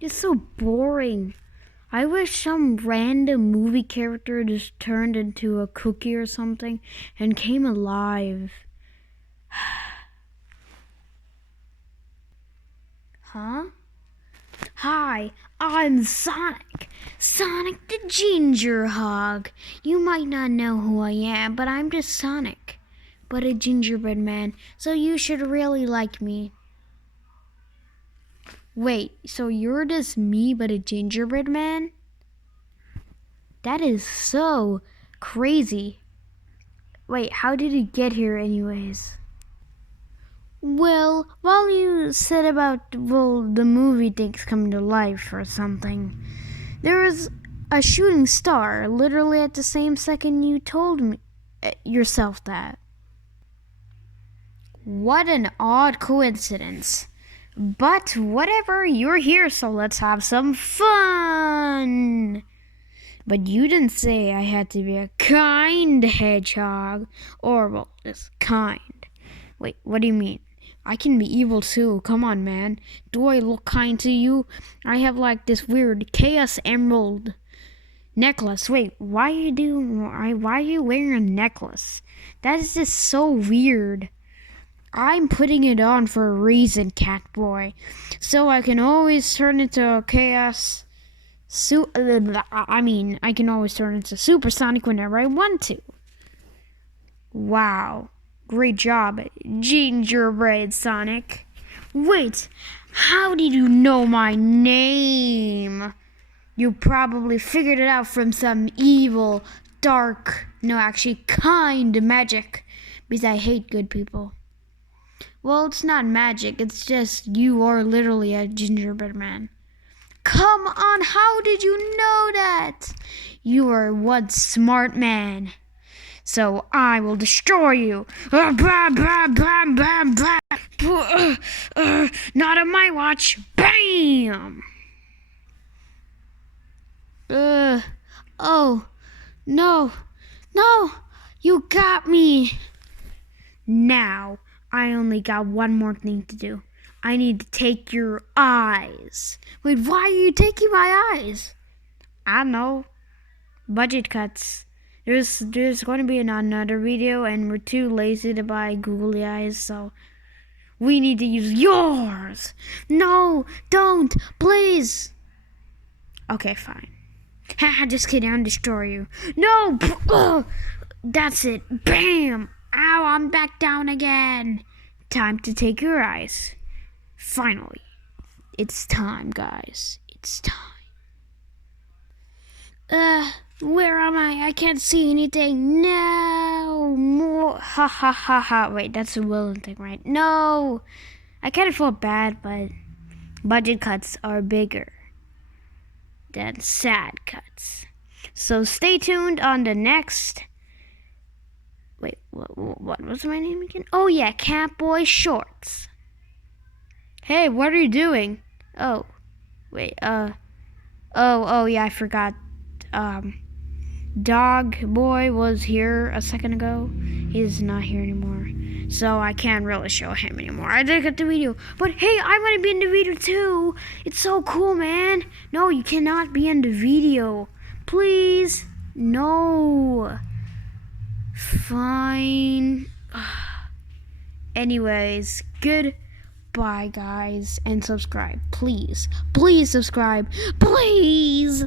It's so boring. I wish some random movie character just turned into a cookie or something and came alive. Huh? Hi, I'm Sonic. Sonic the Ginger Hog. You might not know who I am, but I'm just Sonic. But a gingerbread man, so you should really like me. Wait, so you're just me but a gingerbread man? That is so crazy. Wait, how did you get here anyways? Well, while you said about, the movie things coming to life or something, there was a shooting star literally at the same second you told me yourself that. What an odd coincidence. But whatever, you're here, so let's have some fun. But you didn't say I had to be a kind hedgehog. Or, well, just kind. Wait, what do you mean? I can be evil too. Come on, man. Do I look kind to you? I have like this weird Chaos Emerald necklace. Wait, why are you wearing a necklace? That is just so weird. I'm putting it on for a reason, Catboy. So I can always turn into a Chaos... I can always turn into Supersonic whenever I want to. Wow. Great job, Gingerbread Sonic. Wait, how did you know my name? You probably figured it out from some evil, kind magic. Because I hate good people. Well, it's not magic, it's just you are literally a gingerbread man. Come on, how did you know that? You are one smart man. So I will destroy you. Not on my watch. Bam! Oh, no, you got me. Now, I only got one more thing to do. I need to take your eyes. Wait, why are you taking my eyes? I know. Budget cuts. There's going to be another video, and we're too lazy to buy googly eyes, so we need to use yours. No, don't, please. Okay, fine. Just kidding, I'll destroy you. No, that's it. Bam. Ow, I'm back down again. Time to take your eyes. Finally. It's time, guys. It's time. Where am I? I can't see anything. No. More. Ha ha ha ha. Wait, that's a villain thing, right? No. I kind of feel bad, but budget cuts are bigger than sad cuts. So stay tuned on the next... Wait, what was my name again? Oh yeah, Catboy Shorts. Hey, what are you doing? Oh, wait, oh yeah, I forgot. Dog Boy was here a second ago. He's not here anymore, so I can't really show him anymore. I did get the video, but hey, I'm gonna be in the video too. It's so cool, man. No, you cannot be in the video. Please, no. Fine. Anyways, goodbye, guys, and subscribe, please. Please subscribe, please.